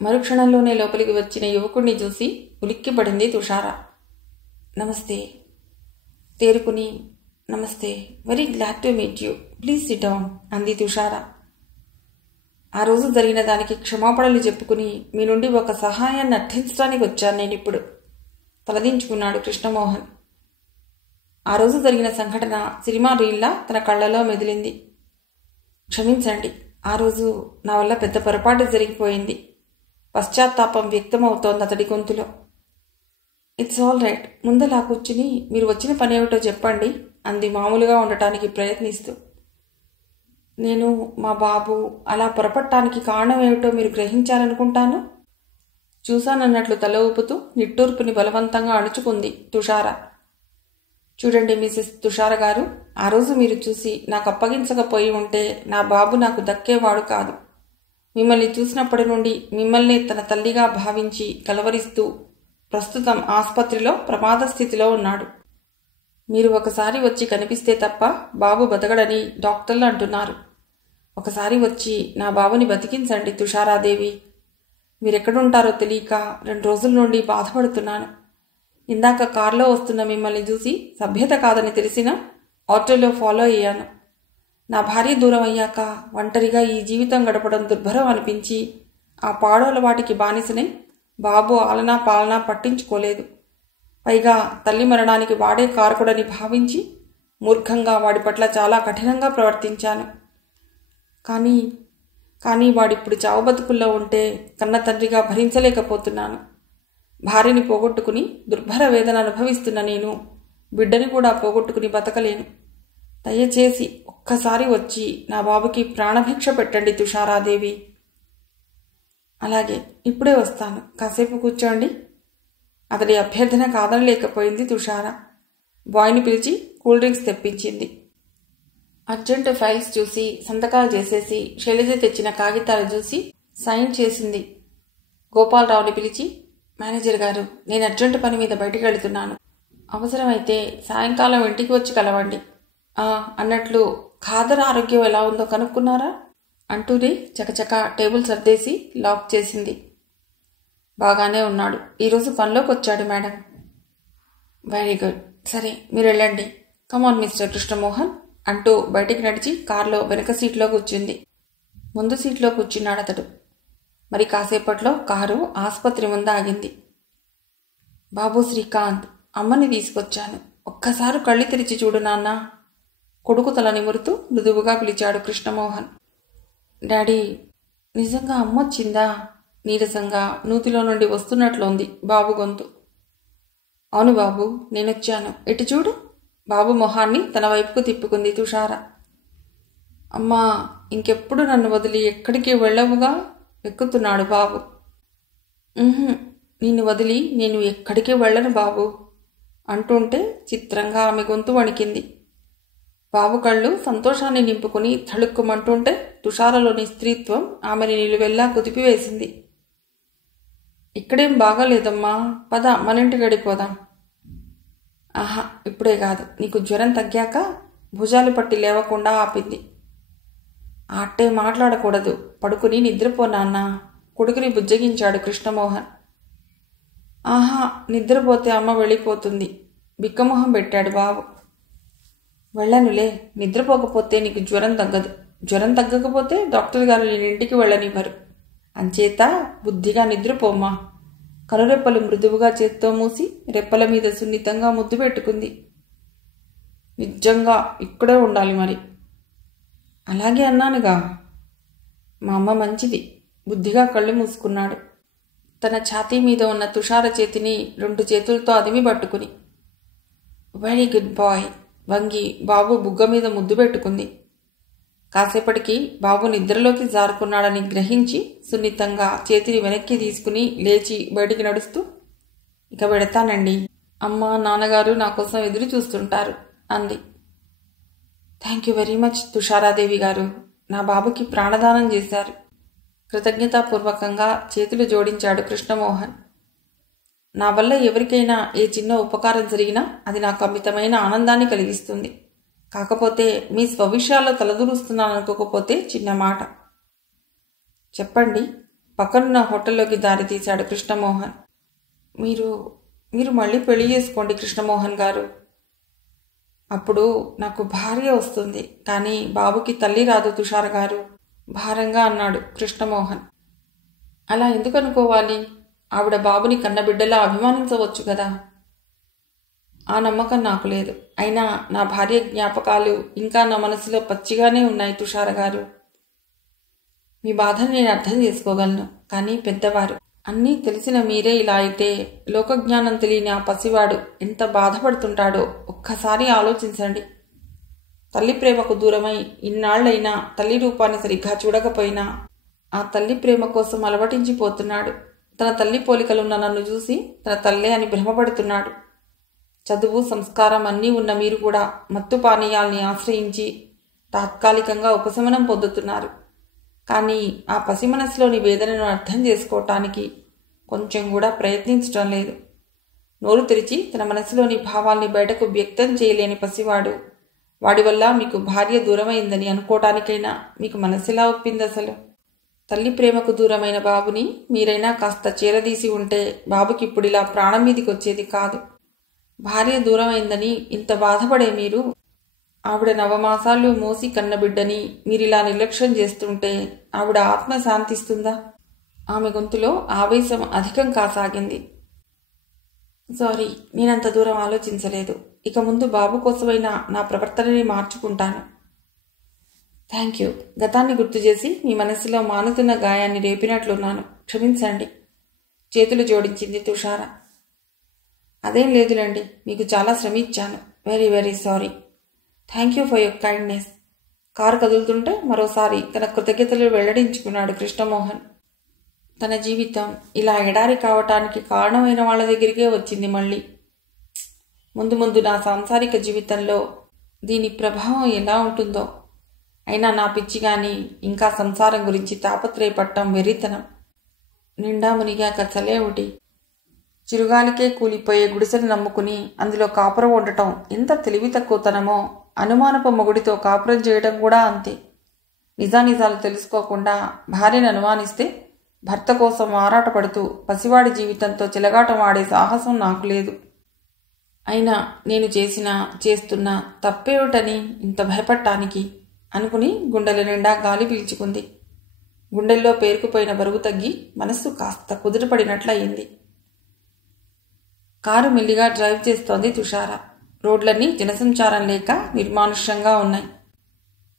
మరుక్షణంలోనే లోపలికి వచ్చిన యువకుణ్ణి చూసి ఉలిక్కిపడింది తుషార. నమస్తే. తేరుకుని నమస్తే, very glad to meet you, please SIT down అంది తుషార. ఆ రోజు జరిగిన దానికి క్షమాపణలు చెప్పుకుని మీ నుండి ఒక సహాయాన్ని అర్థించడానికి వచ్చాను నేనిప్పుడు తలదించుకున్నాడు కృష్ణమోహన్. ఆ రోజు జరిగిన సంఘటన సినిమా రీల్లా తన కళ్ళలో మెదిలింది. క్షమించండి, ఆ రోజు నా వల్ల పెద్ద పొరపాటు జరిగిపోయింది. పశ్చాత్తాపం వ్యక్తమవుతోంది అతడి గొంతులో. ఇట్స్ ఆల్ రైట్, ముందలా కూర్చుని మీరు వచ్చిన పని ఏమిటో చెప్పండి అంది మామూలుగా ఉండటానికి ప్రయత్నిస్తూ. నేను మా బాబు అలా పొరపడటానికి కారణం ఏమిటో మీరు గ్రహించాలనుకుంటాను. చూశానన్నట్లు తల ఊపుతూ నిట్టూర్పుని బలవంతంగా అణుచుకుంది తుషార. చూడండి మిసెస్ తుషార గారు, ఆ రోజు మీరు చూసి నాకు అప్పగించకపోయి ఉంటే నా బాబు నాకు దక్కేవాడు కాదు. మిమ్మల్ని చూసినప్పటి నుండి మిమ్మల్ని తన తల్లిగా భావించి కలవరిస్తూ ప్రస్తుతం ఆసుపత్రిలో ప్రమాద స్థితిలో ఉన్నాడు. మీరు ఒకసారి వచ్చి కనిపిస్తే తప్ప బాబు బతకడని డాక్టర్లు అంటున్నారు. ఒకసారి వచ్చి నా బాబుని బతికించండి తుషారాదేవి. మీరెక్కడుంటారో తెలియక 2 రోజుల నుండి బాధపడుతున్నాను. ఇందాక కారులో వస్తున్న మిమ్మల్ని చూసి సభ్యత కాదని తెలిసినా ఆటోలో ఫాలో అయ్యాను. నా భార్య దూరం అయ్యాక ఒంటరిగా ఈ జీవితం గడపడం దుర్భరం అనిపించి ఆ పాడోలవాటికి బానిసనే బాబు ఆలనా పాలనా పట్టించుకోలేదు. పైగా తల్లి మరణానికి వాడే కారకుడని భావించి మూర్ఖంగా వాడి పట్ల చాలా కఠినంగా ప్రవర్తించాను. కానీ వాడిప్పుడు చావు బతుకుల్లో ఉంటే కన్న తండ్రిగా భరించలేకపోతున్నాను. భార్యని పోగొట్టుకుని దుర్భర వేదన అనుభవిస్తున్న నేను బిడ్డని కూడా పోగొట్టుకుని బతకలేను. దయచేసి ఒక్కసారి వచ్చి నా బాబుకి ప్రాణభిక్ష పెట్టండి తుషారాదేవి. అలాగే, ఇప్పుడే వస్తాను, కాసేపు కూర్చోండి. అతడి అభ్యర్థన కాదనలేకపోయింది తుషార. బాయ్ని పిలిచి కూల్ డ్రింక్స్ తెప్పించింది. అర్జెంటు ఫైల్స్ చూసి సంతకాలు చేసేసి శైలజ తెచ్చిన కాగితాలు చూసి సైన్ చేసింది. గోపాలరావుని పిలిచి, మేనేజర్ గారు, నేను అర్జెంటు పని మీద బయటికి వెళుతున్నాను. అవసరమైతే సాయంకాలం ఇంటికి వచ్చి కలవండి. అన్నట్లు ఖాదర్ ఆరోగ్యం ఎలా ఉందో కనుక్కున్నారా అంటూనే చకచక టేబుల్ సర్దేసి లాక్ చేసింది. బాగానే ఉన్నాడు, ఈరోజు పనిలోకి వచ్చాడు మేడం. వెరీ గుడ్, సరే మీరు వెళ్ళండి. కమాన్ మిస్టర్ కృష్ణమోహన్ అంటూ బయటికి నడిచి కారులో వెనక సీట్లో కూర్చుంది. ముందు సీట్లో కూర్చున్నాడు అతడు. మరి కాసేపట్లో కారు ఆసుపత్రి ముందు ఆగింది. బాబు శ్రీకాంత్, అమ్మని తీసుకొచ్చాను, ఒక్కసారి కళ్ళు తెరిచి చూడు నాన్న. కొడుకు తల నిమురుతూ మృదువుగా పిలిచాడు కృష్ణమోహన్. డాడీ, నిజంగా అమ్మొచ్చిందా? నీరసంగా నూతిలో నుండి వస్తున్నట్లుంది బాబు గొంతు. అవును బాబు, నేనొచ్చాను, ఇటు చూడు. బాబు మొహాన్ని తన వైపుకు తిప్పుకుంది తుషార. అమ్మా, ఇంకెప్పుడు నన్ను వదిలి ఎక్కడికి వెళ్ళవుగా వెక్కుతున్నాడు బాబు. నిన్ను వదిలి నేను ఎక్కడికి వెళ్ళను బాబు అంటుంటే చిత్రంగా ఆమె గొంతు వణికింది. బాబు కళ్ళు సంతోషాన్ని నింపుకుని తళుక్కుమంటుంటే తుషారలోని స్త్రీత్వం ఆమెని నిలువెల్లా కుదిపివేసింది. ఇక్కడేం బాగాలేదమ్మా, పద మనింటికి గడిపోదాం. ఆహా, ఇప్పుడే కాదు, నీకు జ్వరం తగ్గాక భుజాలు పట్టి లేవకుండా ఆపింది. అట్టే మాట్లాడకూడదు, పడుకుని నిద్రపోనాన్నా కొడుకుని బుజ్జగించాడు కృష్ణమోహన్. ఆహా, నిద్రపోతే అమ్మ వెళ్ళిపోతుంది, బిక్కమొహం పెట్టాడు బాబు. వెళ్ళనులే, నిద్రపోకపోతే నీకు జ్వరం తగ్గదు. జ్వరం తగ్గకపోతే డాక్టర్ గారు నేను ఇంటికి వెళ్ళనివ్వరు. అంచేత బుద్ధిగా నిద్రపోమ్మా. కనురెప్పలు మృదువుగా చేత్తో మూసి రెప్పల మీద సున్నితంగా ముద్దు పెట్టుకుంది. నిజంగా ఇక్కడే ఉండాలి మరి. అలాగే అన్నానుగా. మా అమ్మ మంచిది. బుద్ధిగా కళ్ళు మూసుకున్నాడు. తన ఛాతీ మీద ఉన్న తుషార చేతిని 2 చేతులతో అదిమి పట్టుకుని, వెరీ గుడ్ బాయ్ వంగి బాబు బుగ్గ మీద ముద్దు పెట్టుకుంది. కాసేపటికి బాబు నిద్రలోకి జారుకున్నాడని గ్రహించి సున్నితంగా చేతిని వెనక్కి తీసుకుని లేచి బయటికి నడుస్తూ, ఇక వెడతానండి, అమ్మ నాన్నగారు నా కోసం ఎదురు చూస్తుంటారు అంది. థ్యాంక్ యూ వెరీ మచ్ తుషారాదేవి గారు, నా బాబుకి ప్రాణదానం చేశారు. కృతజ్ఞతాపూర్వకంగా చేతులు జోడించాడు కృష్ణమోహన్. నా వల్ల ఎవరికైనా ఏ చిన్న ఉపకారం జరిగినా అది నాకు అమితమైన ఆనందాన్ని కలిగిస్తుంది. కాకపోతే మీ స్వవిషయాల్లో తలదూరుస్తున్నాననుకోకపోతే చిన్న మాట చెప్పండి. పక్కనున్న హోటల్లోకి దారి తీశాడు కృష్ణమోహన్. మీరు మీరు మళ్ళీ పెళ్లి చేసుకోండి కృష్ణమోహన్ గారు. అప్పుడు నాకు భార్య వస్తుంది, కానీ బాబుకి తల్లి రాదు తుషార్ గారు, భారంగా అన్నాడు కృష్ణమోహన్. అలా ఎందుకు అనుకోవాలి? ఆవిడ బాబుని కన్నబిడ్డలా అభిమానించవచ్చు కదా. ఆ నమ్మకం నాకు లేదు. అయినా నా భార్య జ్ఞాపకాలు ఇంకా నా మనసులో పచ్చిగానే ఉన్నాయి తుషార్ గారు. మీ బాధను నేను అర్థం చేసుకోగలను, కానీ పెద్దవారు, అన్నీ తెలిసిన మీరే ఇలా అయితే లోకజ్ఞానం తెలియని ఆ పసివాడు ఎంత బాధపడుతుంటాడో ఒక్కసారి ఆలోచించండి. తల్లి ప్రేమకు దూరమై ఇన్నాళ్లైనా తల్లి రూపాన్ని సరిగ్గా చూడకపోయినా ఆ తల్లి ప్రేమ కోసం అలవటించిపోతున్నాడు. తన తల్లి పోలికలున్న నన్ను చూసి తన తల్లే అని భ్రమపడుతున్నాడు. చదువు సంస్కారం అన్నీ ఉన్న మీరు కూడా మత్తు పానీయాల్ని ఆశ్రయించి తాత్కాలికంగా ఉపశమనం పొందుతున్నారు. కానీ ఆ పసి మనసులోని వేదనను అర్థం చేసుకోవటానికి కొంచెం కూడా ప్రయత్నించటం లేదు. నోరు తెరిచి తన మనసులోని భావాల్ని బయటకు వ్యక్తం చేయలేని పసివాడు, వాడి వల్ల మీకు భార్య దూరమైందని అనుకోవటానికైనా మీకు మనసులా ఒప్పింది అసలు? తల్లి ప్రేమకు దూరమైన బాబుని మీరైనా కాస్త చేరదీసి ఉంటే బాబుకి ఇప్పుడు ఇలా ప్రాణం మీదికి వచ్చేది కాదు. భార్య దూరమైందని ఇంత బాధపడే మీరు, ఆవిడ నవమాసాలు మోసి కన్నబిడ్డని మీరిలా నిర్లక్ష్యం చేస్తుంటే ఆవిడ ఆత్మ శాంతిస్తుందా? ఆమె గొంతులో ఆవేశం అధికం కాసాగింది. సారీ, నేనంత దూరం ఆలోచించలేదు. ఇక ముందు బాబు కోసమైనా నా ప్రవర్తనని మార్చుకుంటాను. Thank you. గతాన్ని గుర్తు చేసి మీ మనసులో మానుతున్న గాయాన్ని రేపినట్లున్నాను, క్షమించండి. చేతులు జోడించింది తుషార. అదేం లేదులేండి, మీకు చాలా శ్రమ ఇచ్చాను. Very very sorry. Thank you for your kindness. Car కదులుతుంటే మరోసారి తన కృతజ్ఞతలు వెల్లడించుకున్నాడు కృష్ణమోహన్. తన జీవితం ఇలా ఎడారి కావటానికి కారణమైన వాళ్ళ దగ్గరికే వచ్చింది మళ్ళీ. ముందు ముందు నా సాంసారిక జీవితంలో దీని ప్రభావం ఎలా ఉంటుందో. అయినా నా పిచ్చి గాని ఇంకా సంసారం గురించి తాపత్రయపట్టం వెర్రితనం. నిండా మునిగాక చలేవుటి. చిరుగాలికే కూలిపోయే గుడిసెను నమ్ముకుని అందులో కాపురం ఉండటం ఎంత తెలివి తక్కువతనమో, అనుమానపు మొగుడితో కాపురం చేయడం కూడా అంతే. నిజానిజాలు తెలుసుకోకుండా భార్యను అనుమానిస్తే భర్త కోసం ఆరాటపడుతూ పసివాడి జీవితంతో చెలగాటం ఆడే సాహసం నాకు లేదు. అయినా నేను చేస్తున్నా తప్పేమిటని ఇంత భయపడటానికి అనుకుని గుండెల నిండా గాలి పీల్చుకుంది. గుండెల్లో పేరుకుపోయిన బరువు తగ్గి మనస్సు కాస్త కుదుటపడినట్లయింది. కారు మెల్లిగా డ్రైవ్ చేస్తోంది తుషార. రోడ్లన్నీ జనసంచారం లేక నిర్మానుష్యంగా ఉన్నాయి.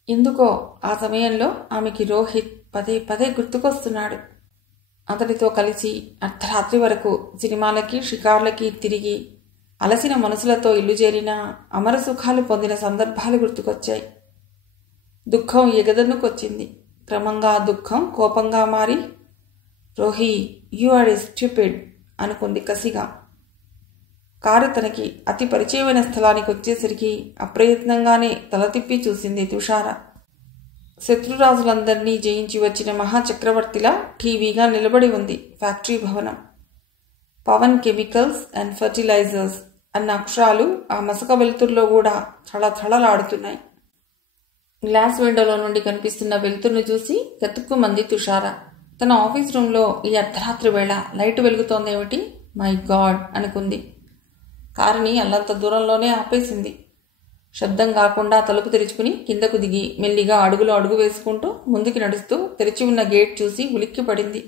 ఎందుకో ఆ సమయంలో ఆమెకి రోహిత్ పదే పదే గుర్తుకొస్తున్నాడు. అతడితో కలిసి అర్ధరాత్రి వరకు సినిమాలకి షికార్లకి తిరిగి అలసిన మనసులతో ఇల్లు చేరిన అమర సుఖాలు పొందిన సందర్భాలు గుర్తుకొచ్చాయి. దుఃఖం ఎగదన్నుకొచ్చింది. క్రమంగా దుఃఖం కోపంగా మారి, Rohi, you are a stupid అనుకుంది కసిగా. కారు తనకి అతి పరిచయమైన స్థలానికి వచ్చేసరికి అప్రయత్నంగానే తల తిప్పి చూసింది తుషార. శత్రురాజులందరినీ జయించి వచ్చిన మహాచక్రవర్తిలా టీవీగా నిలబడి ఉంది ఫ్యాక్టరీ భవనం. పవన్ కెమికల్స్ అండ్ ఫర్టిలైజర్స్ అన్న అక్షరాలు ఆ మసక వెలుతురులో కూడా థళథళలాడుతున్నాయి. గ్లాస్ విండోలో నుండి కనిపిస్తున్న వెలుతురును చూసి గతుక్కుమంది తుషార. తన ఆఫీస్ రూంలో ఈ అర్ధరాత్రి వేళ లైట్ వెలుగుతోందేమిటి? మై గాడ్ అనుకుంది. కారుని అల్లంత దూరంలోనే ఆపేసింది. శబ్దం కాకుండా తలుపు తెరుచుకుని కిందకు దిగి మెల్లిగా అడుగులో అడుగు వేసుకుంటూ ముందుకి నడుస్తూ తెరిచి ఉన్న గేట్ చూసి ఉలిక్కి పడింది.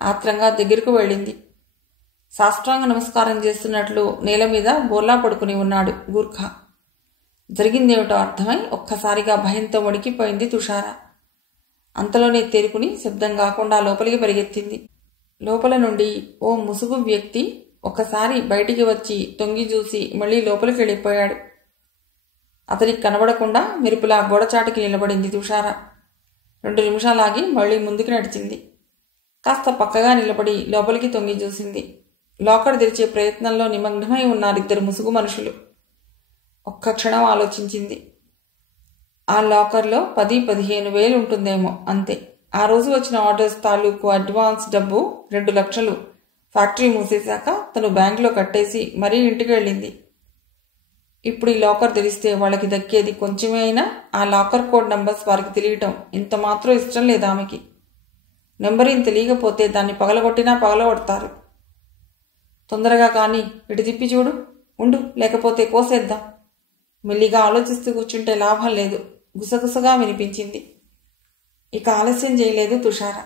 ఆత్రంగా దగ్గరకు వెళ్ళింది. సాష్టాంగ నమస్కారం చేస్తున్నట్లు నేల మీద బోర్లా పడుకుని ఉన్నాడు గూర్ఖా. జరిగిందేమిటో అర్థమై ఒక్కసారిగా భయంతో వణికిపోయింది తుషార. అంతలోనే తేరుకుని శబ్దం కాకుండా లోపలికి పరిగెత్తింది. లోపల నుండి ఓ ముసుగు వ్యక్తి ఒకసారి బయటికి వచ్చి తొంగి చూసి మళ్లీ లోపలికి వెళ్ళిపోయాడు. అతనికి కనబడకుండా మెరుపులా గోడచాటుకి నిలబడింది తుషార. 2 నిమిషాలాగి మళ్లీ ముందుకు నడిచింది. కాస్త పక్కగా నిలబడి లోపలికి తొంగి చూసింది. లాకర్ తెరిచే ప్రయత్నంలో నిమగ్నమై ఉన్నారిద్దరు ముసుగు మనుషులు. ఒక్క క్షణం ఆలోచించింది. ఆ లాకర్లో 10-15 వేలు ఉంటుందేమో, అంతే. ఆ రోజు వచ్చిన ఆర్డర్స్ తాలూకు అడ్వాన్స్ డబ్బు 2 లక్షలు ఫ్యాక్టరీ మూసేశాక తను బ్యాంకులో కట్టేసి మరీ ఇంటికి వెళ్ళింది. ఇప్పుడు ఈ లాకర్ తెరిస్తే వాళ్ళకి దక్కేది కొంచెమే అయినా ఆ లాకర్ కోడ్ నంబర్స్ వారికి తెలియటం ఇంత మాత్రం ఇష్టం లేదు ఆమెకి. నెంబరింగ్ తెలియకపోతే దాన్ని పగలగొట్టినా పగలగొడతారు. తొందరగా కానీ ఇటు తిప్పి చూడు. ఉండు, లేకపోతే కోసేద్దాం. మెల్లిగా ఆలోచిస్తూ కూర్చుంటే లాభం లేదు. గుసగుసగా వినిపించింది. ఇక ఆలస్యం చేయలేదు తుషార.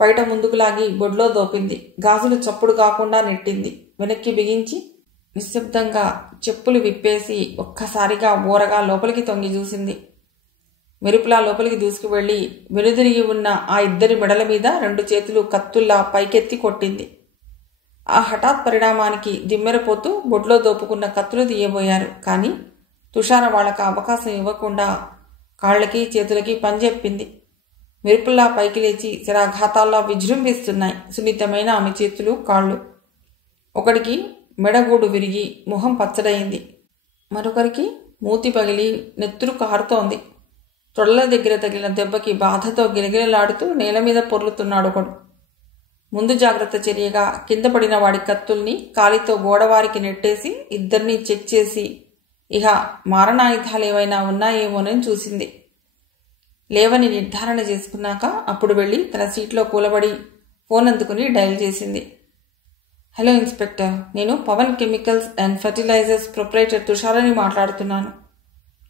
బయట ముందుకు లాగి బొడ్లో దోపింది. గాజులు చప్పుడు కాకుండా నెట్టింది. వెనక్కి బిగించి నిశ్శబ్దంగా చెప్పులు విప్పేసి ఒక్కసారిగా ఊరగా లోపలికి తొంగి చూసింది. మెరుపులా లోపలికి దూసుకువెళ్లి వెనుదిరిగి ఉన్న ఆ ఇద్దరి మెడల మీద 2 చేతులు కత్తుల్లా పైకెత్తి కొట్టింది. ఆ హఠాత్ పరిణామానికి దిమ్మెరపోతూ బొడ్లో దోపుకున్న కత్తులు తీయబోయారు. కానీ తుషార వాళ్ళకు అవకాశం ఇవ్వకుండా కాళ్లకి చేతులకి పనిచెప్పింది. మెరుపుల్లా పైకి లేచి శరాఘాతాల్లో విజృంభిస్తున్నాయి సున్నితమైన ఆమె చేతులు, కాళ్ళు. ఒకడికి మెడగూడు విరిగి ముఖం పచ్చడయింది. మరొకరికి మూతి పగిలి నెత్తురు కారుతోంది. తొడల దగ్గర తగిలిన దెబ్బకి బాధతో గిలగిలలాడుతూ నేల మీద పొర్లుతున్నాడు ఒకడు. ముందు జాగ్రత్త చర్యగా కింద పడిన వాడి కత్తుల్ని కాలితో గోడవారికి నెట్టేసి ఇద్దరినీ చెక్ చేసి ఇహ మారణాయుధాలేవైనా ఉన్నాయేమోనని చూసింది. లేవని నిర్ధారణ చేసుకున్నాక అప్పుడు వెళ్ళి తన సీట్లో కూలబడి ఫోన్ అందుకుని డయల్ చేసింది. హలో ఇన్స్పెక్టర్, నేను Pavan chemicals and fertilizers proprietor తుషారని మాట్లాడుతున్నాను.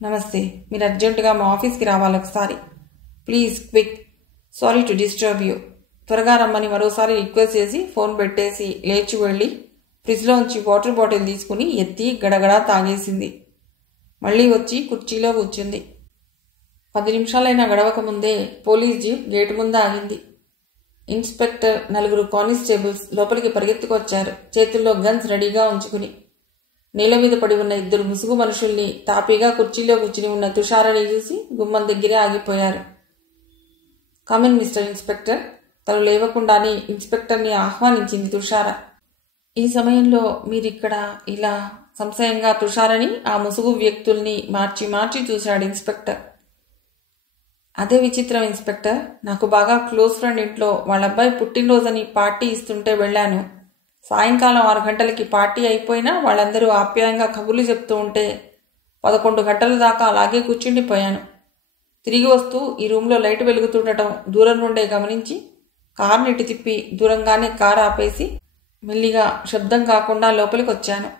నమస్తే. మీరు అర్జెంటుగా మా ఆఫీస్కి రావాలి ఒకసారి. Please quick. Sorry to disturb you. త్వరగా రమ్మని మరోసారి రిక్వెస్ట్ చేసి ఫోన్ పెట్టేసి లేచి వెళ్ళి ఫ్రిడ్జ్లోంచి వాటర్ బాటిల్ తీసుకుని ఎత్తి గడగడా తాగేసింది. మళ్లీ వచ్చి కుర్చీలో కూర్చుంది. 10 నిమిషాలైనా గడవక ముందే పోలీస్ జీప్ గేటు ముందు ఆగింది. ఇన్స్పెక్టర్, 4 కానిస్టేబుల్స్ లోపలికి పరిగెత్తుకొచ్చారు, చేతుల్లో గన్స్ రెడీగా ఉంచుకుని. నేల మీద పడి ఉన్న 2 ముసుగు మనుషుల్ని తాపీగా కుర్చీలో కూర్చుని ఉన్న తుషారని చూసి గుమ్మం దగ్గరే ఆగిపోయారు. Come in mister inspector. తను లేవకుండానే ఇన్స్పెక్టర్ని ఆహ్వానించింది తుషార. ఈ సమయంలో మీరిక్కడ ఇలా సంశయంగా తుషారని ఆ ముసుగు వ్యక్తుల్ని మార్చి మార్చి చూశాడు ఇన్స్పెక్టర్. అదే విచిత్రం ఇన్స్పెక్టర్. నాకు బాగా క్లోజ్ ఫ్రెండ్ ఇంట్లో వాళ్ళ అబ్బాయి పుట్టినరోజని పార్టీ ఇస్తుంటే వెళ్ళాను. సాయంకాలం 6 గంటలకి పార్టీ అయిపోయినా వాళ్ళందరూ ఆప్యాయంగా కబుర్లు చెప్తూ ఉంటే 11 గంటల దాకా అలాగే కూర్చుండిపోయాను. తిరిగి వస్తూ ఈ రూమ్లో లైట్ వెలుగుతుండటం దూరం నుండే గమనించి కారుని ఇటు తిప్పి దూరంగానే కారు ఆపేసి మెల్లిగా శబ్దం కాకుండా లోపలికి వచ్చాను.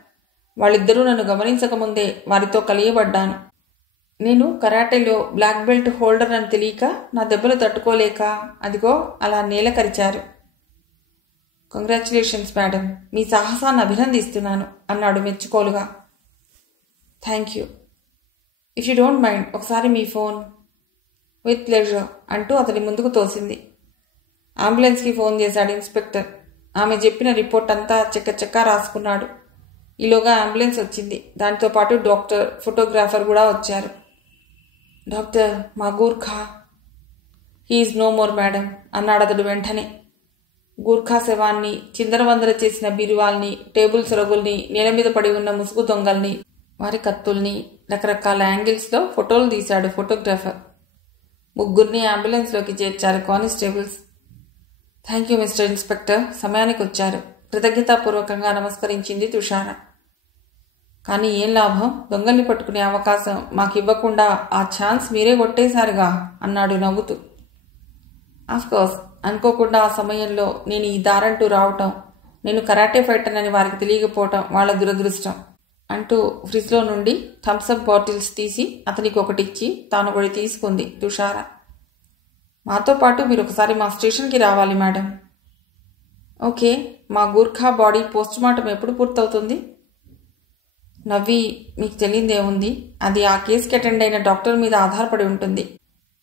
వాళ్ళిద్దరూ నన్ను గమనించకముందే వారితో కలియబడ్డాను. నేను కరాటేలో బ్లాక్ బెల్ట్ హోల్డర్ అని తెలియక నా దెబ్బలు తట్టుకోలేక అదిగో అలా నేల కరిచారు. కంగ్రాచ్యులేషన్స్ మేడం, మీ సాహసాన్ని అభినందిస్తున్నాను అన్నాడు మెచ్చుకోలుగా. Thank you. If you don't mind ఒకసారి మీ ఫోన్. విత్ ప్లెజర్ అంటూ అతని ముందుకు తోసింది. అంబులెన్స్కి ఫోన్ చేశాడు ఇన్స్పెక్టర్. ఆమె చెప్పిన రిపోర్ట్ అంతా చెక్క రాసుకున్నాడు. ఈలోగా అంబులెన్స్ వచ్చింది. దాంతో పాటు డాక్టర్, ఫోటోగ్రాఫర్ కూడా వచ్చారు. డాక్టర్, మా Gurkha. He is no more madam అన్నాడు అతడు వెంటనే. గూర్ఖా శవాన్ని, చిందరవందర చేసిన బీరువాల్ని, టేబుల్ సొరగుల్ని, నేల మీద పడి ఉన్న ముసుగు దొంగల్ని, వారి కత్తుల్ని రకరకాల యాంగిల్స్లో ఫోటోలు తీశాడు ఫోటోగ్రాఫర్. 3 అంబులెన్స్లోకి చేర్చారు constables. Thank you mister inspector, సమయానికి వచ్చారు. కృతజ్ఞతాపూర్వకంగా నమస్కరించింది తుషార. కానీ ఏం లాభం, దొంగల్ని పట్టుకునే అవకాశం మాకివ్వకుండా ఆ ఛాన్స్ మీరే కొట్టేశారుగా అన్నాడు నవ్వుతూ. ఆఫ్కోర్స్, అనుకోకుండా ఆ సమయంలో నేను ఈ దారంటూ రావటం, నేను కరాటే ఫైటర్ అని వారికి తెలియకపోవటం వాళ్ళ దురదృష్టం అంటూ ఫ్రిడ్జ్లో నుండి థమ్సప్ బాటిల్స్ తీసి అతనికి ఒకటిచ్చి తాను ఒకటి తీసుకుంది తుషార. మాతో పాటు మీరు ఒకసారి మా స్టేషన్కి రావాలి మేడం. ఓకే. మా గూర్ఖా బాడీ పోస్ట్మార్టం ఎప్పుడు పూర్తవుతుంది? నవ్వి, మీకు తెలియదేముంది, అది ఆ కేసుకి అటెండ్ అయిన డాక్టర్ మీద ఆధారపడి ఉంటుంది.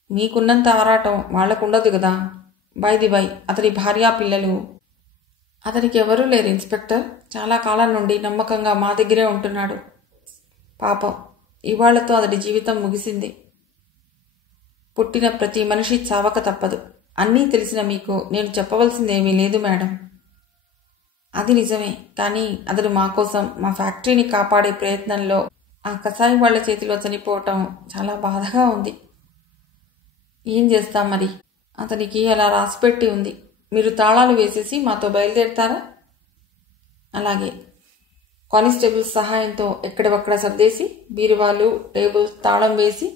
మీకున్నంత ఆరాటం వాళ్లకుండదు కదా. బై ది బై, అతడి భార్యా పిల్లలు. అతనికి ఎవరూ లేరు ఇన్స్పెక్టర్. చాలా కాలం నుండి నమ్మకంగా మా దగ్గరే ఉంటున్నాడు. పాపం, ఇవాళ్లతో అతడి జీవితం ముగిసింది. పుట్టిన ప్రతి మనిషి చావక తప్పదు. అన్నీ తెలిసిన మీకు నేను చెప్పవలసిందేమీ లేదు మేడం. అది నిజమే, కానీ అతడు మా కోసం, మా ఫ్యాక్టరీని కాపాడే ప్రయత్నంలో ఆ కసాయి వాళ్ల చేతిలో చనిపోవటం చాలా బాధగా ఉంది. ఏం చేస్తాం మరి, అతనికి అలా రాసిపెట్టి ఉంది. మీరు తాళాలు వేసేసి మాతో బయలుదేరుతారా? అలాగే. కానిస్టేబుల్స్ సహాయంతో ఎక్కడవక్కడ సర్దేసి బీరువాలు, టేబుల్ తాళం వేసి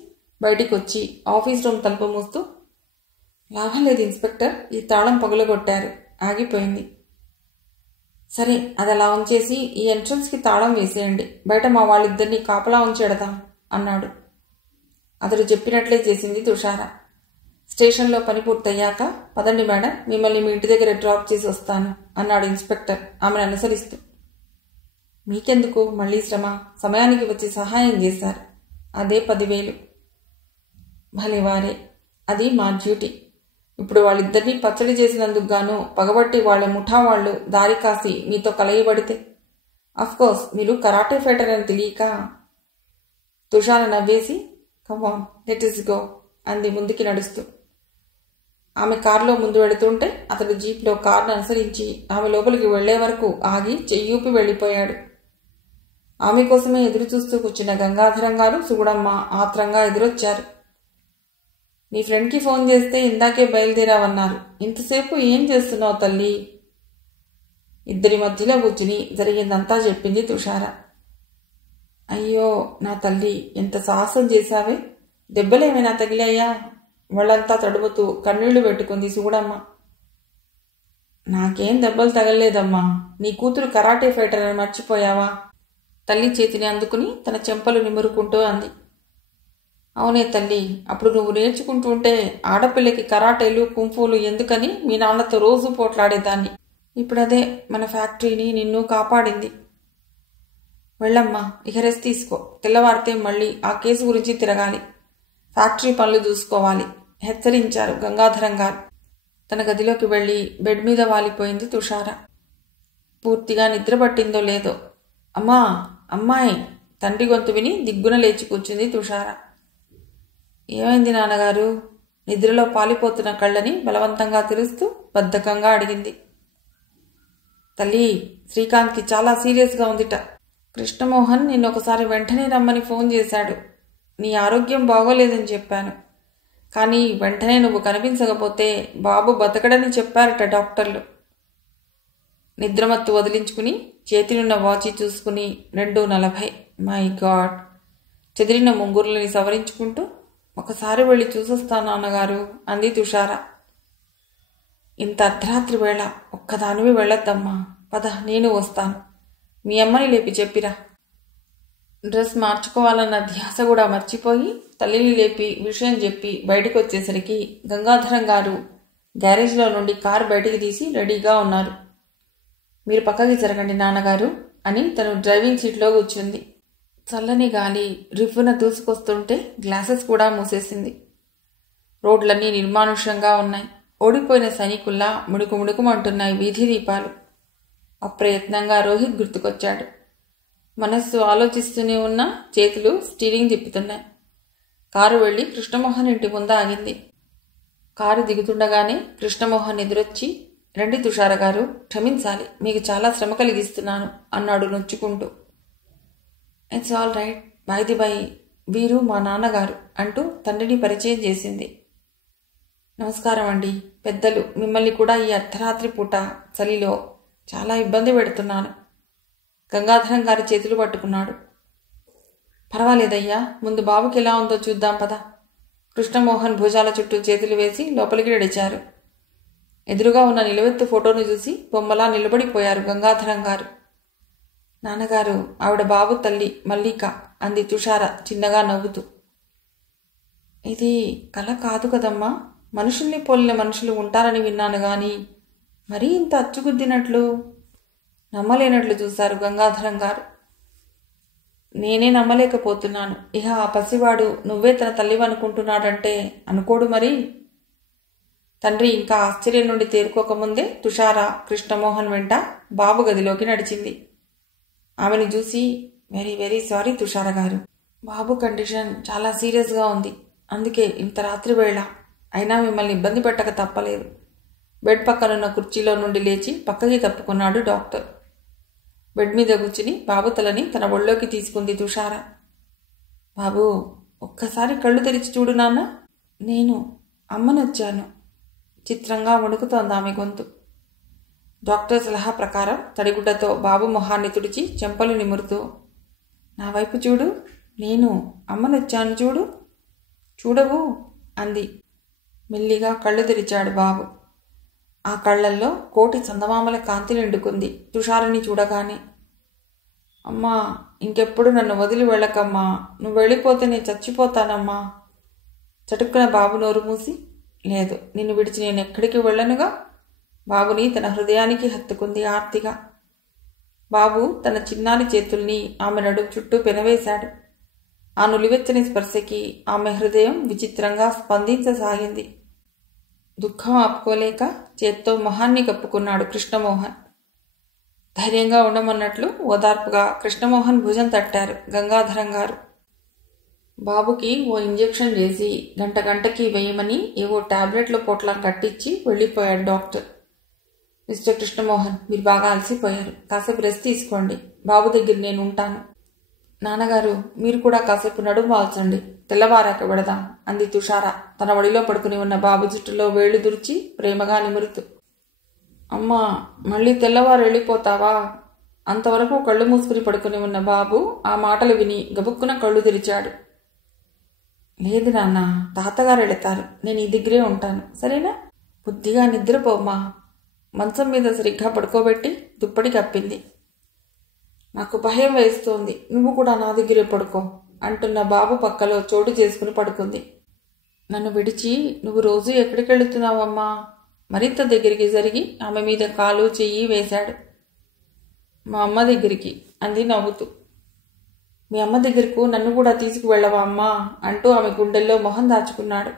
బయటికి వచ్చి ఆఫీస్ రూమ్ తలుపు మూస్తూ, లాభం లేదు ఇన్స్పెక్టర్, ఈ తాళం పగులగొట్టారు. ఆగిపోయింది. సరే, అది అలా ఉంచేసి ఈ ఎంట్రన్స్కి తాళం వేసేయండి. బయట మా వాళ్ళిద్దరినీ కాపలా ఉంచేడదాం అన్నాడు. అతడు చెప్పినట్లే చేసింది తుషార. స్టేషన్లో పని పూర్తయ్యాక, పదండి మేడం, మిమ్మల్ని మీ ఇంటి దగ్గర డ్రాప్ చేసి వస్తాను అన్నాడు ఇన్స్పెక్టర్ ఆమెను అనుసరిస్తూ. మీకెందుకు మళ్లీ శ్రమ, సమయానికి వచ్చి సహాయం చేశారు. అదే 10,000. భలేవారే, అది మా డ్యూటీ. ఇప్పుడు వాళ్ళిద్దరినీ పచ్చడి చేసినందుకు గాను పగబట్టి వాళ్ళ ముఠా వాళ్ళు దారి కాసి మీతో కలయబడితే, అఫ్కోర్స్ మీరు కరాటే ఫైటర్ అని తెలియక. తుషార నవ్వేసి, కమాన్ లెట్ us గో అంది ముందుకి నడుస్తూ. ఆమె కారులో ముందు వెళుతుంటే అతడు జీప్లో కారును అనుసరించి ఆమె లోపలికి వెళ్లే వరకు ఆగి చెయ్యూపి వెళ్లిపోయాడు. ఆమె కోసమే ఎదురు చూస్తూ కూర్చున్న గంగాధరం గారు, సుగుణమ్మ ఆత్రంగా ఎదురొచ్చారు. నీ ఫ్రెండ్కి ఫోన్ చేస్తే ఇందాకే బయలుదేరావన్నారు. ఇంతసేపు ఏం చేస్తున్నావు తల్లి? ఇద్దరి మధ్యలో కూర్చుని జరిగిందంతా చెప్పింది తుషార. అయ్యో నా తల్లి, ఎంత సాహసం చేశావే! దెబ్బలేమైనా తగిలాయా? వాళ్ళంతా తడుముతూ కన్నీళ్లు పెట్టుకుంది సుగుణమ్మ. నాకేం దెబ్బలు తగలలేదమ్మా. నీ కూతురు కరాటే ఫైటర్ అని మర్చిపోయావా? తల్లి చేతిని అందుకుని తన చెంపలు నిమురుకుంటూ అంది. అవునే తల్లి, అప్పుడు నువ్వు నేర్చుకుంటూ ఉంటే ఆడపిల్లకి కరాటేలు కుంఫూలు ఎందుకని మీ నాన్నతో రోజు పోట్లాడేదాన్ని. ఇప్పుడదే మన ఫ్యాక్టరీని నిన్ను కాపాడింది. వెళ్ళమ్మా, ఇక రెస్ట్ తీసుకో. తెల్లవారితే మళ్ళీ ఆ కేసు గురించి తిరగాలి. ఫ్యాక్టరీ పనులు చూసుకోవాలి హెచ్చరించారు గంగాధరం గారు. తన గదిలోకి వెళ్లి బెడ్ మీద వాలిపోయింది తుషార. పూర్తిగా నిద్ర పట్టిందో లేదో, అమ్మా అమ్మాయి తండ్రి గొంతు విని దిగ్గున లేచి కూర్చుంది తుషార. ఏమైంది నాన్నగారు? నిద్రలో పాలిపోతున్న కళ్ళని బలవంతంగా తెరుస్తూ బద్ధకంగా అడిగింది. తల్లి, శ్రీకాంత్కి చాలా సీరియస్గా ఉందిట. కృష్ణమోహన్ నిన్నొకసారి వెంటనే రమ్మని ఫోన్ చేశాడు. నీ ఆరోగ్యం బాగోలేదని చెప్పాను. కానీ వెంటనే నువ్వు కనిపించకపోతే బాబు బతకడని చెప్పారట డాక్టర్లు. నిద్రమత్తు వదిలించుకుని చేతినున్న వాచి చూసుకుని 2:40. My God! చెదిరిన ముంగురులని సవరించుకుంటూ, ఒకసారి వెళ్ళి చూసొస్తాను నాన్నగారు అంది తుషార. ఇంత అర్ధరాత్రి వేళ ఒక్కదానివి వెళ్ళొద్దమ్మా. పద, నేను వస్తాను. మీ అమ్మని లేపి చెప్పిరా. డ్రెస్ మార్చుకోవాలన్న ధ్యాస కూడా మర్చిపోయి తల్లిని లేపి విషయం చెప్పి బయటికి వచ్చేసరికి గంగాధరం గారు గ్యారేజ్లో నుండి కారు బయటికి తీసి రెడీగా ఉన్నారు. మీరు పక్కకి జరగండి నాన్నగారు అని తను డ్రైవింగ్ సీట్లో కూర్చుంది. చల్లని గాలి రిఫ్ఫున దూసుకొస్తుంటే గ్లాసెస్ కూడా మూసేసింది. రోడ్లన్నీ నిర్మానుష్యంగా ఉన్నాయి. ఓడిపోయిన సైనికుల్లా ముడుకు ముడుకుమంటున్నాయి వీధి దీపాలు. అప్రయత్నంగా రోహిత్ గుర్తుకొచ్చాడు. మనస్సు ఆలోచిస్తూనే ఉన్న చేతులు స్టీరింగ్ తిప్పుతున్నాయి. కారు వెళ్లి కృష్ణమోహన్ ఇంటి ముందు ఆగింది. కారు దిగుతుండగానే కృష్ణమోహన్ ఎదురొచ్చి, రండి తుషార గారు, క్షమించాలి, మీకు చాలా శ్రమ కలిగిస్తున్నాను అన్నాడు నొచ్చుకుంటూ. It's all right, by the by, వీరు మా నాన్నగారు అంటూ తండ్రిని పరిచయం చేసింది. నమస్కారం అండి, పెద్దలు, మిమ్మల్ని కూడా ఈ అర్ధరాత్రి పూట చలిలో చాలా ఇబ్బంది పెడుతున్నాను. గంగాధరం గారి చేతులు పట్టుకున్నాడు. పర్వాలేదయ్యా, ముందు బాబుకి ఎలా ఉందో చూద్దాం పద. కృష్ణమోహన్ భుజాల చుట్టూ చేతులు వేసి లోపలికి నడిచారు. ఎదురుగా ఉన్న నిలువెత్తు ఫోటోను చూసి బొమ్మలా నిలబడిపోయారు గంగాధరం గారు. నాన్నగారు, ఆవిడ బాబు తల్లి మల్లిక అంది తుషార చిన్నగా నవ్వుతూ. ఇది కల కాదు కదమ్మా. మనుషుల్ని పోలిన మనుషులు ఉంటారని విన్నాను గాని మరీ ఇంత అచ్చుగుద్దినట్లు, నమ్మలేనట్లు చూశారు గంగాధరం గారు. నేనే నమ్మలేకపోతున్నాను. ఇహ ఆ పసివాడు నువ్వే తన తల్లివనుకుంటున్నాడంటే అనుకోడు మరి. తండ్రి ఇంకా ఆశ్చర్యం నుండి తేరుకోకముందే తుషార కృష్ణమోహన్ వెంట బాబు గదిలోకి నడిచింది. ఆమెను చూసి, వెరీ వెరీ సారీ తుషార గారు, బాబు కండిషన్ చాలా సీరియస్గా ఉంది. అందుకే ఇంత రాత్రి వేళ అయినా మిమ్మల్ని ఇబ్బంది పెట్టక తప్పలేదు. బెడ్ పక్కనున్న కుర్చీలో నుండి లేచి పక్కకి తప్పుకున్నాడు డాక్టర్. బెడ్ మీద కూర్చుని బాబు తలని తన ఒళ్ళోకి తీసుకుంది తుషార. బాబు, ఒక్కసారి కళ్ళు తెరిచి చూడు నాన్న. నేను అమ్మనొచ్చాను. చిత్రంగా వణుకుతోంది ఆమె గొంతు. డాక్టర్ సలహా ప్రకారం తడిగుడ్డతో బాబు మొహాన్ని తుడిచి చెంపలు నిమురుతూ, నా వైపు చూడు, నేను అమ్మనొచ్చాను చూడు, చూడవు అంది. మెల్లిగా కళ్ళు తెరిచాడు బాబు. ఆ కళ్ళల్లో కోటి చందమామల కాంతి నిండుకుంది తుషారుని చూడగానే. అమ్మా, ఇంకెప్పుడు నన్ను వదిలి వెళ్ళకమ్మా, నువ్వు వెళ్ళిపోతే నేను చచ్చిపోతానమ్మా. చటుక్కున బాబు నోరు మూసి, లేదు, నిన్ను విడిచి నేను ఎక్కడికి వెళ్ళనుగా. బాబుని తన హృదయానికి హత్తుకుంది ఆర్తిగా. బాబు తన చిన్నారి చేతుల్ని ఆమె నడుం చుట్టూ పెనవేశాడు. ఆ నులివెచ్చని స్పర్శకి ఆమె హృదయం విచిత్రంగా స్పందించసాగింది. దుఃఖం ఆపుకోలేక చేత్తో మొహాన్ని కప్పుకున్నాడు కృష్ణమోహన్. ధైర్యంగా ఉండమన్నట్లు ఓదార్పుగా కృష్ణమోహన్ భుజం తట్టారు గంగాధరం గారు. బాబుకి ఓ ఇంజెక్షన్ చేసి గంటకి వేయమని ఏవో టాబ్లెట్ల పొట్లం కట్టించి వెళ్ళిపోయాడు డాక్టర్. మిస్టర్ కృష్ణమోహన్, మీరు బాగా అలసిపోయారు, కాసేపు రెస్ట్ తీసుకోండి. బాబు దగ్గర నేను ఉంటాను. నాన్నగారు, మీరు కూడా కాసేపు నడుము వాల్చండి, తెల్లవారాక వెడదాం అంది తుషార తన ఒడిలో పడుకుని ఉన్న బాబు జుట్టులో వేళ్లు దురిచి ప్రేమగా నిమురుతూ. అమ్మా, మళ్ళీ తెల్లవారు వెళ్ళిపోతావా? అంతవరకు కళ్ళు మూసుకుని పడుకుని ఉన్న బాబు ఆ మాటలు విని గబుక్కున కళ్ళు తెరిచాడు. లేదు నాన్న, తాతగారు వెళతారు, నేను ఈ దగ్గరే ఉంటాను, సరేనా? బుద్ధిగా నిద్రపోమ్మా. మంచం మీద సరిగ్గా పడుకోబెట్టి దుప్పటి కప్పింది. నాకు భయం వేస్తోంది, నువ్వు కూడా నా దగ్గరే పడుకో అంటున్న బాబు పక్కలో చోటు చేసుకుని పడుకుంది. నన్ను విడిచి నువ్వు రోజు ఎక్కడికి వెళుతున్నావమ్మా? మరింత దగ్గరికి జరిగి ఆమె మీద కాలు చెయ్యి వేశాడు. మా అమ్మ దగ్గరికి అంది నవ్వుతూ. మీ అమ్మ దగ్గరకు నన్ను కూడా తీసుకువెళ్ళవా అమ్మా అంటూ ఆమె గుండెల్లో మొహం దాచుకున్నాడు.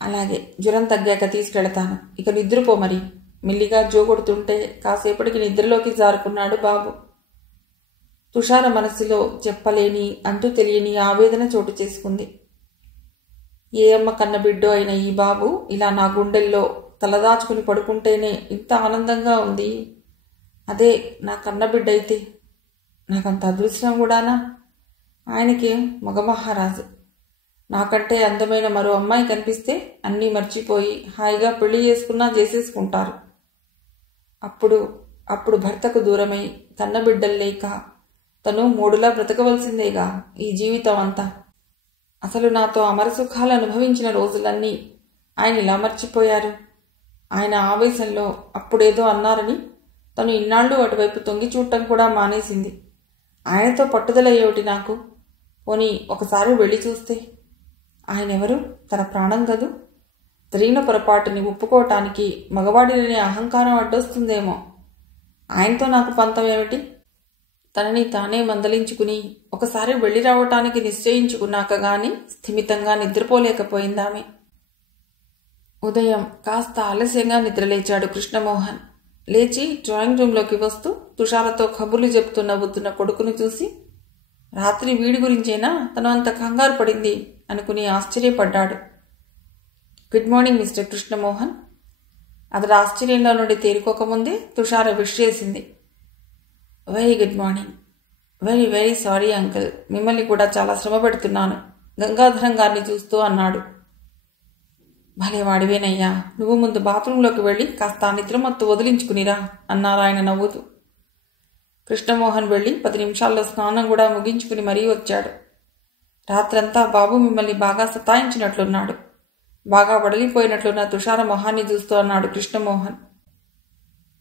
అలాగే, జ్వరం తగ్గాక తీసుకెళతాను, ఇక నిద్రపో మరి. మెల్లిగా జోగొడుతుంటే కాసేపటికి నిద్రలోకి జారుకున్నాడు బాబు. తుషార మనసులో చెప్పలేని అంటూ తెలియని ఆవేదన చోటు చేసుకుంది. ఏ అమ్మ కన్న బిడ్డో అయిన ఈ బాబు ఇలా నా గుండెల్లో తలదాచుకుని పడుకుంటేనే ఇంత ఆనందంగా ఉంది. అదే నా కన్న బిడ్డ అయితే నాకంత అదృష్టం కూడానా? ఆయనకి మగమహారాజు. నాకంటే అందమైన మరో అమ్మాయి కనిపిస్తే అన్నీ మర్చిపోయి హాయిగా పెళ్లి చేసుకున్నా చేసేసుకుంటారు. అప్పుడు భర్తకు దూరమై కన్న బిడ్డలు లేక తను మూడులా బ్రతకవలసిందేగా ఈ జీవితం అంతా. అసలు నాతో అమరసుఖాలు అనుభవించిన రోజులన్నీ ఆయన ఇలా మర్చిపోయారు. ఆయన ఆవేశంలో అప్పుడేదో అన్నారని తను ఇన్నాళ్ళు అటువైపు తొంగి చూడటం కూడా మానేసింది. ఆయనతో పట్టుదల ఏమిటి నాకు? పోనీ ఒకసారి వెళ్ళి చూస్తే. ఆయనెవరు? తన ప్రాణం కదూ. జరిగిన పొరపాటుని ఒప్పుకోవటానికి మగవాడిననే అహంకారం అడ్డొస్తుందేమో. ఆయనతో నాకు పంతం ఏమిటి? తనని తానే మందలించుకుని ఒకసారి వెళ్ళి రావటానికి నిశ్చయించుకున్నాక గాని స్థిమితంగా నిద్రపోలేకపోయిందామె. ఉదయం కాస్త ఆలస్యంగా నిద్రలేచాడు కృష్ణమోహన్. లేచి డ్రాయింగ్ రూంలోకి వస్తూ తుషారతో కబుర్లు చెప్తూ నవ్వుతున్న కొడుకుని చూసి, రాత్రి వీడి గురించేనా తను అంత కంగారు పడింది అనుకుని ఆశ్చర్యపడ్డాడు. Good morning mister Krishnamohan. అతడు ఆశ్చర్యంలో నుండి తేరుకోకముందే తుషార విష్ చేసింది. Very good morning. Very very sorry uncle, మిమ్మల్ని కూడా చాలా శ్రమ పెడుతున్నాను గంగాధరం గారిని చూస్తూ అన్నాడు. భలే వాడివేనయ్యా, నువ్వు ముందు బాత్రూంలోకి వెళ్ళి కాస్త నిద్రమత్తు వదిలించుకునిరా అన్నారు ఆయన నవ్వుతూ. కృష్ణమోహన్ వెళ్ళి 10 నిమిషాల్లో స్నానం కూడా ముగించుకుని మరీ వచ్చాడు. రాత్రంతా బాబు మిమ్మల్ని బాగా సతాయించినట్లున్నాడు. బాగా వడలిపోయినట్లున్న తుషార మొహాన్ని చూస్తూ అన్నాడు కృష్ణమోహన్.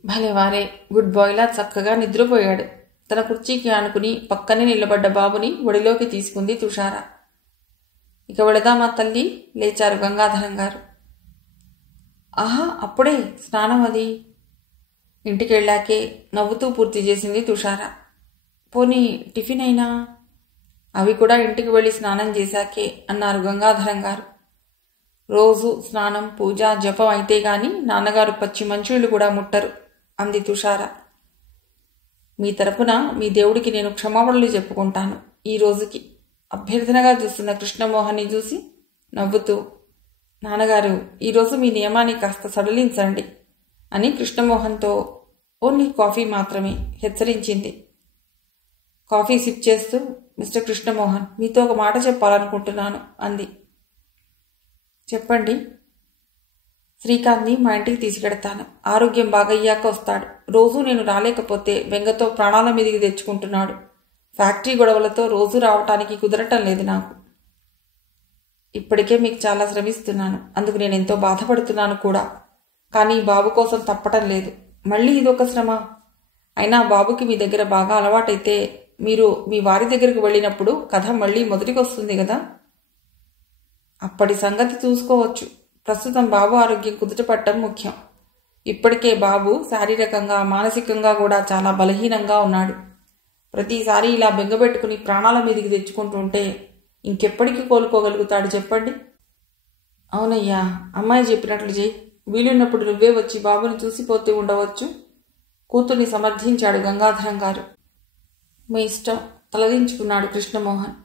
భలే వారే, గుడ్ బాయ్లా చక్కగా నిద్రపోయాడు. తన కుర్చీకి ఆనుకుని పక్కనే నిలబడ్డ బాబుని ఒడిలోకి తీసుకుంది తుషార. ఇక వెళదామా తల్లి? లేచారు గంగాధరం గారు. ఆహా, అప్పుడే స్నానం అది? ఇంటికెళ్ళాకే నవ్వుతూ పూర్తి చేసింది తుషార. పోనీ టిఫిన్ అయినా? అవి కూడా ఇంటికి వెళ్ళి స్నానం చేశాకే అన్నారు గంగాధరం గారు. రోజు స్నానం, పూజ, జపం అయితే గాని నాన్నగారు పచ్చి మంచుళ్ళు కూడా ముట్టరు అంది తుషార. మీ తరపున మీ దేవుడికి నేను క్షమాపణలు చెప్పుకుంటాను ఈ రోజుకి అభ్యర్థనగా చూస్తున్న కృష్ణమోహన్ని చూసి నవ్వుతూ, నాన్నగారు, ఈరోజు మీ నియమాన్ని కాస్త సడలించండి అని కృష్ణమోహన్తో ఓన్లీ కాఫీ మాత్రమే హెచ్చరించింది. కాఫీ సిప్ చేస్తూ, మిస్టర్ కృష్ణమోహన్, మీతో ఒక మాట చెప్పాలనుకుంటున్నాను అంది. చెప్పండి. శ్రీకాంత్ని మా ఇంటికి తీసుకెడతాను. ఆరోగ్యం బాగయ్యాక వస్తాడు. రోజూ నేను రాలేకపోతే బెంగతో ప్రాణాల మీదికి తెచ్చుకుంటున్నాడు. ఫ్యాక్టరీ గొడవలతో రోజు రావటానికి కుదరటం లేదు నాకు. ఇప్పటికే మీకు చాలా శ్రమిస్తున్నాను, అందుకు నేను ఎంతో బాధపడుతున్నాను కూడా. కానీ బాబు కోసం తప్పటం లేదు. మళ్ళీ ఇదొక శ్రమ. అయినా బాబుకి మీ దగ్గర బాగా అలవాటైతే మీరు మీ వారి దగ్గరికి వెళ్ళినప్పుడు కథ మళ్ళీ మొదటికి వస్తుంది కదా. అప్పటి సంగతి చూసుకోవచ్చు. ప్రస్తుతం బాబు ఆరోగ్యం కుదుటపడటం ముఖ్యం. ఇప్పటికే బాబు శారీరకంగా మానసికంగా కూడా చాలా బలహీనంగా ఉన్నాడు. ప్రతిసారి ఇలా బెంగపెట్టుకుని ప్రాణాల మీదికి తెచ్చుకుంటుంటే ఇంకెప్పటికీ కోలుకోగలుగుతాడు చెప్పండి. అవునయ్యా, అమ్మాయి చెప్పినట్లు చేయి. వీలున్నప్పుడు నువ్వే వచ్చి బాబుని చూసిపోతూ ఉండవచ్చు. కూతుర్ని సమర్థించాడు గంగాధరం గారు. మీ ఇష్టం, తలదించుకున్నాడు కృష్ణమోహన్.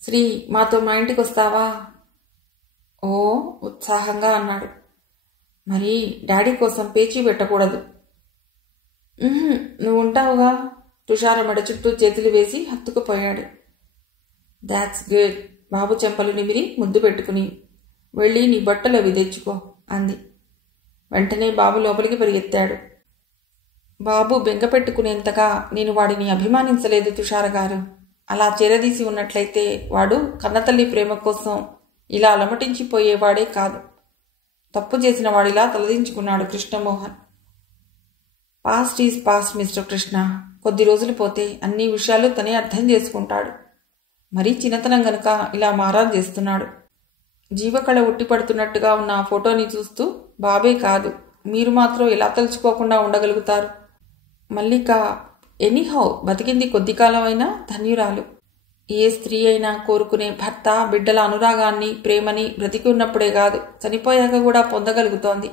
శ్రీ, మాతో మా ఇంటికి వస్తావా? ఓ, ఉత్సాహంగా అన్నాడు. మరి డాడీ కోసం పేచీ పెట్టకూడదు. నువ్వు ఉంటావుగా. తుషార మెడ చుట్టూ చేతులు వేసి హత్తుకుపోయాడు. That's good. బాబు చెంపలు నిమిరి ముద్దు పెట్టుకుని వెళ్ళి నీ బట్టలు అవి తెచ్చుకో అంది. వెంటనే బాబు లోపలికి పరిగెత్తాడు. బాబు బెంగ పెట్టుకునేంతగా నేను వాడిని అభిమానించలేదు తుషార గారు. అలా చేరదీసి ఉన్నట్లయితే వాడు కన్నతల్లి ప్రేమ కోసం ఇలా అలమటించిపోయేవాడే కాదు. తప్పు చేసిన వాడిలా తలదించుకున్నాడు Krishnamohan. Past is past mister Krishna. కొద్ది రోజులు పోతే అన్ని విషయాలు తనే అర్థం చేసుకుంటాడు. మరీ చిన్నతనం గనుక ఇలా మారాన్ చేస్తున్నాడు. జీవకళ ఉట్టిపడుతున్నట్టుగా ఉన్న ఆ ఫోటోని చూస్తూ బాబే కాదు, మీరు మాత్రం ఎలా తలుచుకోకుండా ఉండగలుగుతారు? మల్లిక ఎనీహౌ బతికింది కొద్ది కాలమైనా ధన్యురాలు. ఏ స్త్రీ అయినా కోరుకునే భర్త బిడ్డల అనురాగాన్ని ప్రేమని బ్రతికి ఉన్నప్పుడే కాదు, చనిపోయాక కూడా పొందగలుగుతోంది.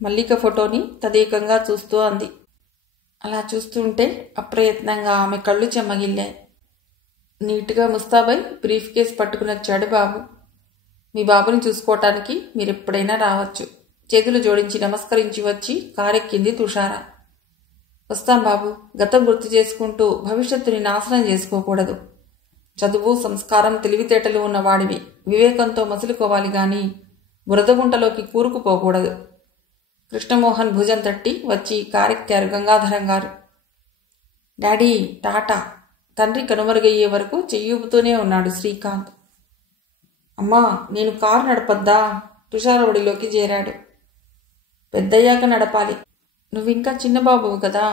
మల్లిక ఫోటోని తదేకంగా చూస్తూ అంది. అలా చూస్తుంటే అప్రయత్నంగా ఆమె కళ్ళు చెమ్మగిల్లాయి. నీట్గా ముస్తాబై బ్రీఫ్ కేస్ పట్టుకునొచ్చాడు బాబు. మీ బాబుని చూసుకోవటానికి మీరెప్పుడైనా రావచ్చు. చేతులు జోడించి నమస్కరించి వచ్చి కారెక్కింది తుషార. వస్తాం బాబు. గతం గుర్తు చేసుకుంటూ భవిష్యత్తుని నాశనం చేసుకోకూడదు. చదువు, సంస్కారం, తెలివితేటలు ఉన్న వాడివి. వివేకంతో మసులుకోవాలి గాని బురదగుంటలోకి కూరుకుపోకూడదు. కృష్ణమోహన్ భుజం తట్టి వచ్చి కారెక్కారు గంగాధరం గారు. డాడీ టాటా. తండ్రి కనుమరుగయ్యే వరకు చెయ్యూపుతూనే ఉన్నాడు శ్రీకాంత్. అమ్మా, నేను కారు నడపద్దా? తుషార ఒడిలోకి చేరాడు. పెద్దయ్యాక నడపాలి. నువ్వింకా చిన్నబాబువు కదా.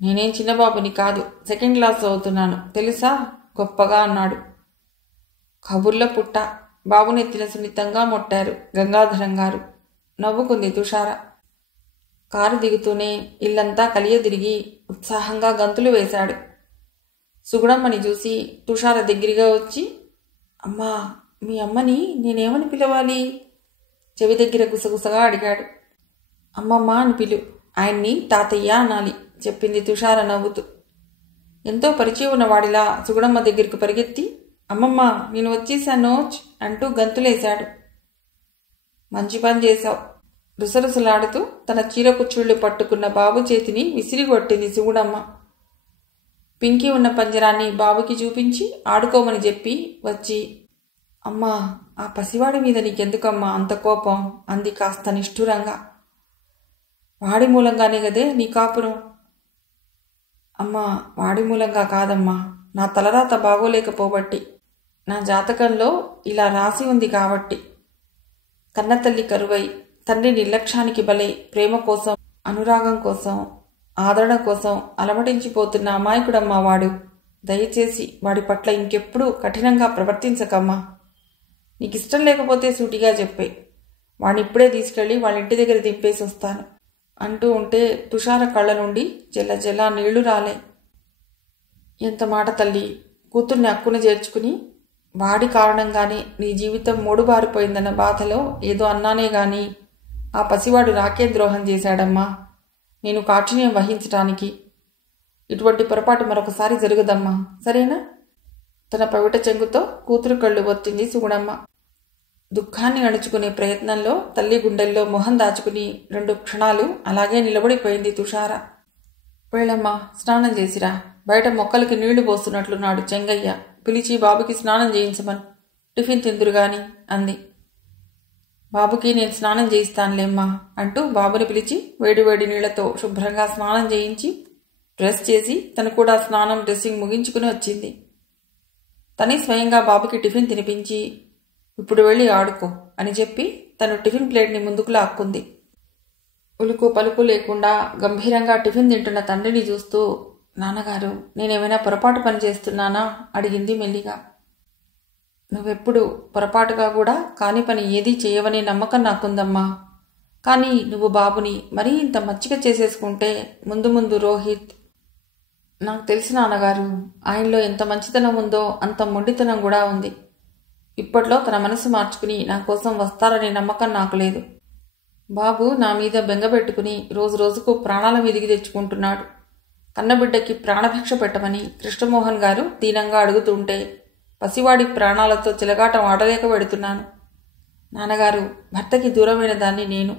నేనేం చిన్నబాబుని కాదు, సెకండ్ క్లాస్ చదువుతున్నాను తెలుసా? గొప్పగా అన్నాడు. కబుర్ల పుట్ట. బాబునెత్తిన సున్నితంగా మొట్టారు గంగాధరం గారు. నవ్వుకుంది తుషార. కారు దిగుతూనే ఇల్లంతా కలియదిరిగి ఉత్సాహంగా గంతులు వేశాడు. సుగుణమ్మని చూసి తుషార దగ్గరగా వచ్చి, అమ్మా, మీ అమ్మని నేనేమని పిలవాలి? చెవి దగ్గర గుసగుసగా అడిగాడు. అమ్మమ్మ అని పిలు, ఆయన్ని తాతయ్య అనాలి చెప్పింది తుషార నవ్వుతూ. ఎంతో పరిచయం ఉన్నవాడిలా సుగుణమ్మ దగ్గరకు పరిగెత్తి, అమ్మమ్మ నేను వచ్చేసానోచ్ అంటూ గంతులేశాడు. మంచి పని చేశావు. రుసరుసలాడుతూ తన చీర కుచ్చుళ్ళు పట్టుకున్న బాబు చేతిని విసిరిగొట్టింది సుగుణమ్మ. పింకీ ఉన్న పంజరాన్ని బాబుకి చూపించి ఆడుకోమని చెప్పి వచ్చి, అమ్మా, ఆ పసివాడి మీద నీకెందుకమ్మా అంత కోపం అంది కాస్త నిష్ఠురంగా. వాడి మూలంగానే గదే నీ కాపురం. అమ్మా, వాడి మూలంగా కాదమ్మా, నా తలరాత బాగోలేకపోబట్టి, నా జాతకంలో ఇలా రాసి ఉంది కాబట్టి. కన్నతల్లి కరువై తండ్రి నిర్లక్ష్యానికి బలై ప్రేమ కోసం, అనురాగం కోసం, ఆదరణ కోసం అలమటించిపోతున్న అమాయకుడమ్మా వాడు. దయచేసి వాడి పట్ల ఇంకెప్పుడూ కఠినంగా ప్రవర్తించకమ్మా. నీకిష్టం లేకపోతే సూటిగా చెప్పే, వాడిని ఇప్పుడే తీసుకెళ్లి వాళ్ళ ఇంటి దగ్గర దింపేసి వస్తాను అంటూ ఉంటే తుషార కళ్ళ నుండి జల్ల జల్ల నీళ్లు రాలే. ఎంత మాట తల్లి. కూతుర్ని అక్కున చేర్చుకుని వాడి కారణంగానే నీ జీవితం మూడుబారిపోయిందన్న బాధలో ఏదో అన్నానే గాని ఆ పసివాడు నాకేం ద్రోహం చేశాడమ్మా. నేను కాఠిన్యం వహించటానికి. ఇటువంటి పొరపాటు మరొకసారి జరగదమ్మా, సరేనా? తన పవిట చెంగుతో కూతురు కళ్ళు ఒత్తింది సుగుణమ్మ. దుఃఖాన్ని అణుచుకునే ప్రయత్నంలో తల్లి గుండెల్లో మొహం దాచుకుని 2 క్షణాలు అలాగే నిలబడిపోయింది తుషార. వెళ్ళమ్మా, స్నానం చేసిరా. బయట మొక్కలకి నీళ్లు పోస్తున్నట్లున్నాడు చెంగయ్య. పిలిచి బాబుకి స్నానం చేయించమను. టిఫిన్ తిందురుగాని అంది. బాబుకి నేను స్నానం చేయిస్తానులేమ్మా అంటూ బాబుని పిలిచి వేడివేడి నీళ్లతో శుభ్రంగా స్నానం చేయించి డ్రెస్ చేసి తను కూడా స్నానం డ్రెస్సింగ్ ముగించుకుని వచ్చింది. తనే స్వయంగా బాబుకి టిఫిన్ తినిపించి ఇప్పుడు వెళ్ళి ఆడుకో అని చెప్పి తను టిఫిన్ ప్లేట్ని ముందుకు లాక్కుంది. ఉలుకు పలుకు లేకుండా గంభీరంగా టిఫిన్ తింటున్న తండ్రిని చూస్తూ, నాన్నగారు, నేనేమైనా పొరపాటు పని చేస్తున్నానా అడిగింది మెల్లిగా. నువ్వెప్పుడు పొరపాటుగా కూడా కాని పని ఏదీ చేయవనే నమ్మకం నాకుందమ్మా. కానీ నువ్వు బాబుని మరీ ఇంత మచ్చిక చేసేసుకుంటే ముందు ముందు రోహిత్. నాకు తెలిసిన నాన్నగారు, ఆయనలో ఎంత మంచితనం ఉందో అంత మొండితనం కూడా ఉంది. ఇప్పట్లో తన మనసు మార్చుకుని నా కోసం వస్తారనే నమ్మకం నాకు లేదు. బాబు నా మీద బెంగపెట్టుకుని రోజు రోజుకు ప్రాణాల మీదికి తెచ్చుకుంటున్నాడు. కన్నబిడ్డకి ప్రాణభిక్ష పెట్టమని కృష్ణమోహన్ గారు దీనంగా అడుగుతుంటే పసివాడి ప్రాణాలతో చిలగాటం ఆడలేక పెడుతున్నాను. నాన్నగారు, భర్తకి దూరమైన దాన్ని నేను,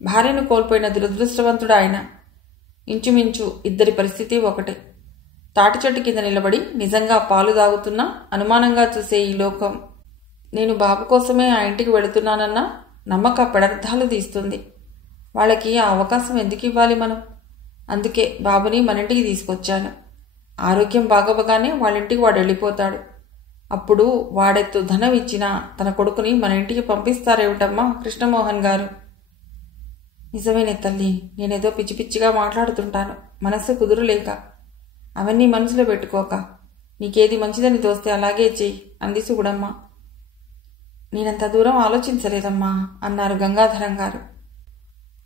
భార్యను కోల్పోయిన దురదృష్టవంతుడు ఆయన. ఇంచుమించు ఇద్దరి పరిస్థితి ఒకటే. తాటి చెట్టు కింద నిలబడి నిజంగా పాలు తాగుతున్నా అనుమానంగా చూసే ఈ లోకం నేను బాబు కోసమే ఆ ఇంటికి వెళుతున్నానన్నా నమ్మక పెడర్థాలు తీస్తుంది. వాళ్ళకి ఆ అవకాశం ఎందుకు ఇవ్వాలి మనం? అందుకే బాబుని మన ఇంటికి తీసుకొచ్చాను. ఆరోగ్యం బాగోగానే వాళ్ళింటికి వాడు వెళ్ళిపోతాడు. అప్పుడు వాడెత్తు ధనం ఇచ్చినా తన కొడుకుని మన ఇంటికి పంపిస్తారేమిటమ్మా కృష్ణమోహన్ గారు? నిజమేనే తల్లి, నేనేదో పిచ్చి పిచ్చిగా మాట్లాడుతుంటాను, మనస్సు కుదురులేక. అవన్నీ మనసులో పెట్టుకోక, నీకేది మంచిదని తోస్తే అలాగే చెయ్యి అంది సుగుడమ్మ. నేనంత దూరం ఆలోచించలేదమ్మా అన్నారు గంగాధరం గారు.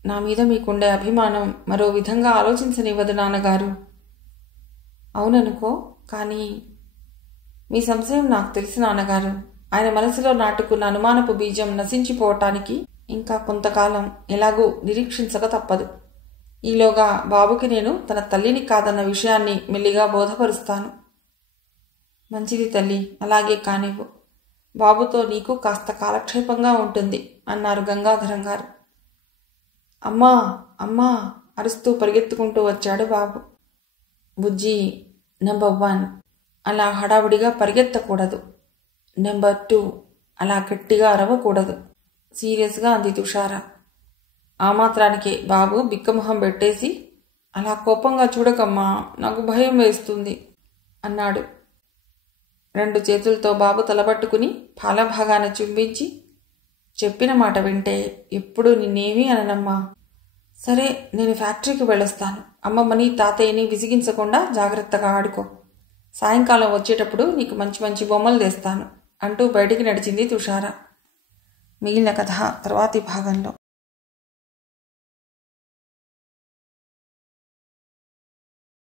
నా మీద మీకుండే అభిమానం మరో విధంగా ఆలోచించనివ్వదు నాన్నగారు. అవుననుకో, కానీ మీ సంశయం నాకు తెలిసి నాన్నగారు. ఆయన మనసులో నాటుకున్న అనుమానపు బీజం నశించిపోవటానికి ఇంకా కొంతకాలం ఎలాగూ నిరీక్షించక తప్పదు. ఈలోగా బాబుకి నేను తన తల్లిని కాదన్న విషయాన్ని మెల్లిగా బోధపరుస్తాను. మంచిది తల్లి, అలాగే కానివ్వు. బాబుతో నీకు కాస్త కాలక్షేపంగా ఉంటుంది అన్నారు గంగాధరం గారు. అమ్మా అమ్మా అరుస్తూ పరిగెత్తుకుంటూ వచ్చాడు బాబు. బుజ్జి, నెంబర్ 1 అలా హడావుడిగా పరిగెత్తకూడదు. నెంబర్ 2 అలా గట్టిగా అరవకూడదు సీరియస్గా అంది తుషార. ఆ మాత్రానికే బాబు బిక్కమొహం పెట్టేసి, అలా కోపంగా చూడకమ్మా, నాకు భయం వేస్తుంది అన్నాడు. 2 చేతులతో బాబు తలబట్టుకుని పాలభాగాన చుంబించి, చెప్పిన మాట వింటే ఎప్పుడు నిన్నేమీ అననమ్మా. సరే, నేను ఫ్యాక్టరీకి వెళ్ళొస్తాను. అమ్మమ్మని తాతయ్యని విసిగించకుండా జాగ్రత్తగా ఆడుకో. సాయంకాలం వచ్చేటప్పుడు నీకు మంచి మంచి బొమ్మలు తెస్తాను అంటూ బయటికి నడిచింది తుషార. మిగిలిన కథ తర్వాతి భాగంలో.